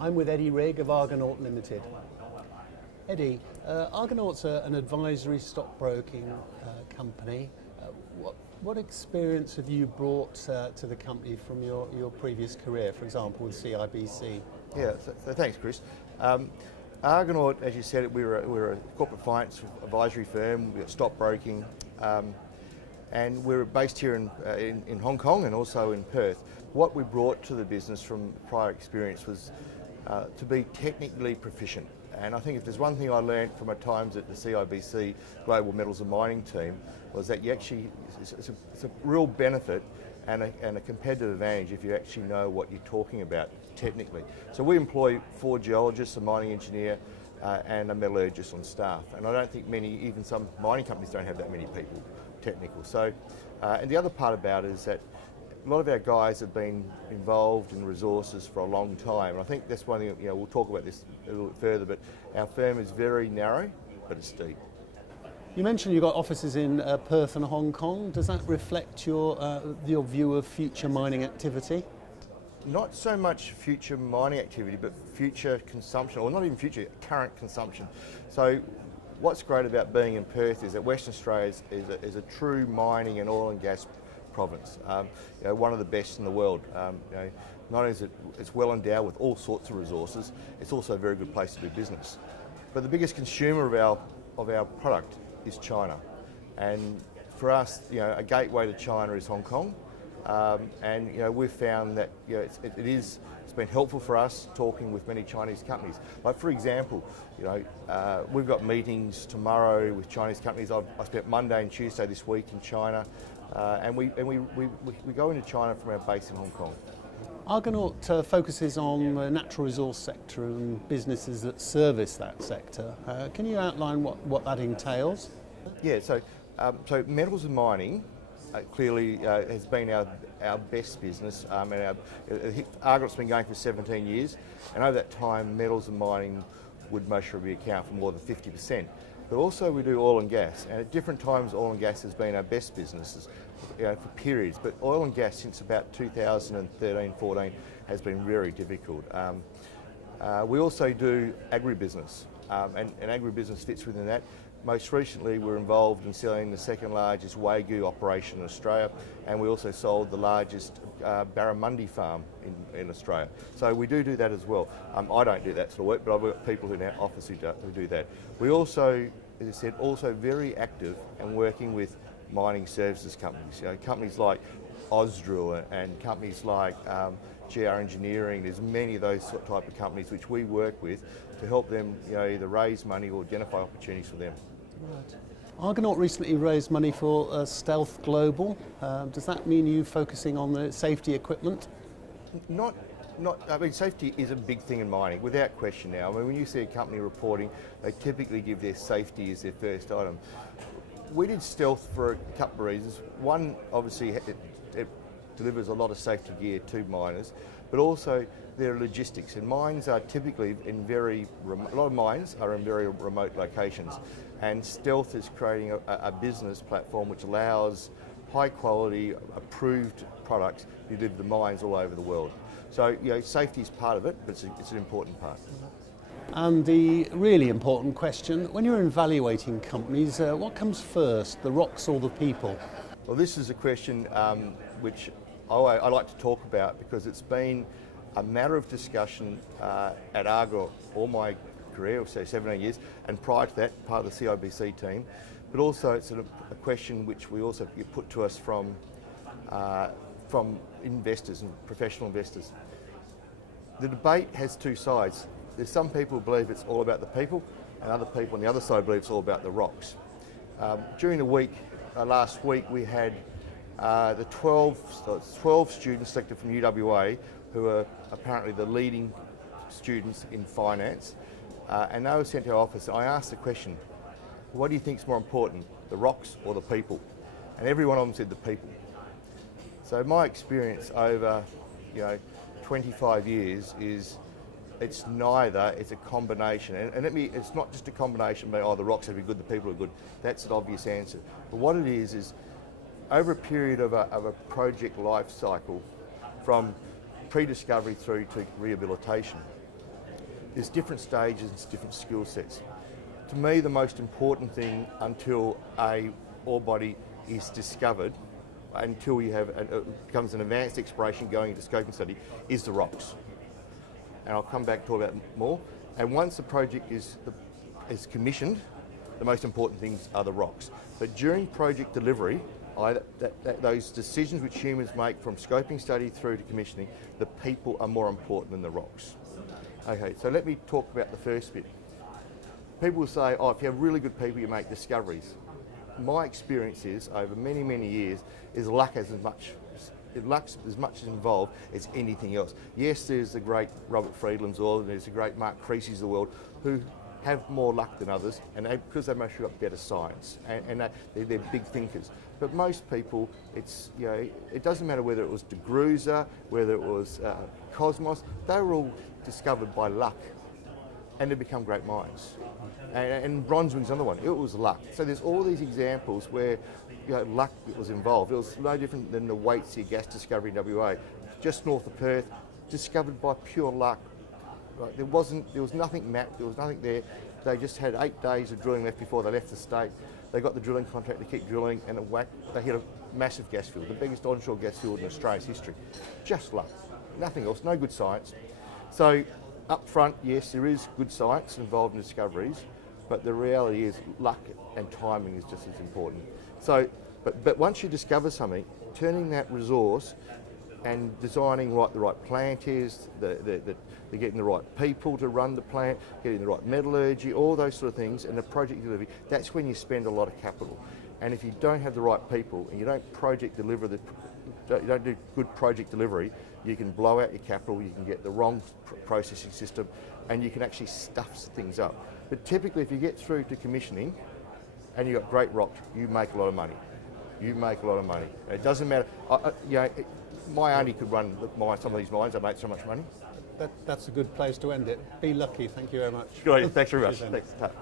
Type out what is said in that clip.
I'm with Eddie Rigg of Argonaut Limited. Eddie, Argonaut's an advisory stockbroking company. What experience have you brought to the company from your previous career, for example, with CIBC? Yeah, so thanks, Chris. Argonaut, as you said, we're a corporate finance advisory firm. We've got stockbroking, and we're based here in Hong Kong and also in Perth. What we brought to the business from prior experience was to be technically proficient. And I think if there's one thing I learned from my times at the CIBC Global Metals and Mining team was that it's a real benefit and a competitive advantage if you actually know what you're talking about technically. So we employ 4 geologists, a mining engineer, and a metallurgist on staff. And I don't think many, even some mining companies don't have that many people technical. So, and the other part about it is that a lot of our guys have been involved in resources for a long time. And I think that's one thing, we'll talk about this a little bit further, but our firm is very narrow, but it's deep. You mentioned you've got offices in Perth and Hong Kong. Does that reflect your view of future mining activity? Not so much future mining activity, but future consumption, or not even future, current consumption. So what's great about being in Perth is that Western Australia is a true mining and oil and gas province, one of the best in the world. Not only is it's well endowed with all sorts of resources, it's also a very good place to do business. But the biggest consumer of our product is China, and for us, a gateway to China is Hong Kong, and we've found that it's been helpful for us talking with many Chinese companies. Like for example, we've got meetings tomorrow with Chinese companies. I spent Monday and Tuesday this week in China. And we go into China from our base in Hong Kong. Argonaut focuses on the natural resource sector and businesses that service that sector. Can you outline what that entails? Yeah, so metals and mining clearly has been our best business. Argonaut's been going for 17 years, and over that time, metals and mining would most probably account for more than 50%. But also we do oil and gas, and at different times oil and gas has been our best businesses for periods. But oil and gas since about 2013-14 has been very difficult. We also do agribusiness, and agribusiness fits within that. Most recently we're involved in selling the second largest Wagyu operation in Australia, and we also sold the largest barramundi farm in Australia. So we do that as well. I don't do that sort of work, but I've got people in our office who do that. We also, as I said, also very active and working with mining services companies. Companies like Ausdrill and companies like GR Engineering. There's many of those type of companies which we work with to help them either raise money or identify opportunities for them. Right. Argonaut recently raised money for Stealth Global. Does that mean you focusing on the safety equipment? Not. I mean, safety is a big thing in mining, without question. Now, I mean, when you see a company reporting, they typically give their safety as their first item. We did Stealth for a couple of reasons. One, obviously, it delivers a lot of safety gear to miners, but also their logistics. And mines are typically a lot of mines are in very remote locations. And Stealth is creating a business platform which allows high quality, approved products to deliver to mines all over the world. So, safety is part of it, but it's an important part. And the really important question, when you're evaluating companies, what comes first, the rocks or the people? Well, this is a question which I like to talk about because it's been a matter of discussion at Argonaut all my career, so 17 years, and prior to that, part of the CIBC team. But also it's a question which we also get put to us from investors and professional investors. The debate has two sides. There's some people who believe it's all about the people, and other people on the other side believe it's all about the rocks. During the week, last week, we had the 12 students selected from UWA who are apparently the leading students in finance, and they were sent to our office. I asked the question, what do you think is more important, the rocks or the people? And every one of them said the people. So my experience over 25 years is it's neither, it's a combination. And it's not just a combination, but the rocks have to be good, the people are good. That's an obvious answer. But what it is over a period of a project life cycle, from pre-discovery through to rehabilitation, there's different stages, different skill sets. To me, the most important thing until a ore body is discovered, until you have becomes an advanced exploration going into scoping study, is the rocks. And I'll come back to talk about it more. And once the project is commissioned, the most important things are the rocks. But during project delivery, those decisions which humans make from scoping study through to commissioning, the people are more important than the rocks. Okay, so let me talk about the first bit. People will say, oh, if you have really good people, you make discoveries. My experience is, over many, many years, is luck as much involved as anything else. Yes, there's the great Robert Friedland's or there's the great Mark Creasy's of the world who have more luck than others, and because they've mostly got better science, and they're big thinkers. But most people, it's, you know, it doesn't matter whether it was De Gruza, whether it was Cosmos, they were all discovered by luck, and they become great minds. And Bronzewing's another one, it was luck. So there's all these examples where, you know, luck was involved. It was no different than the Waitsia gas discovery in WA, just north of Perth, discovered by pure luck. Right, there was nothing mapped, there was nothing there. They just had 8 days of drilling left before they left the state. They got the drilling contract to keep drilling, and they hit a massive gas field, the biggest onshore gas field in Australia's history. Just luck, nothing else, no good science. So up front, yes, there is good science involved in discoveries, but the reality is luck and timing is just as important. So, but once you discover something, turning that resource and designing what the right plant is, getting the right people to run the plant, getting the right metallurgy, all those sort of things, and the project delivery, that's when you spend a lot of capital. And if you don't have the right people and you don't you don't do good project delivery, you can blow out your capital, you can get the wrong processing system, and you can actually stuff things up. But typically, if you get through to commissioning and you've got great rock, you make a lot of money. You make a lot of money. It doesn't matter. My auntie could run some of these mines. I make so much money. That's a good place to end it. Be lucky. Thank you very much. Good. Thanks very much. Cheers, Thanks.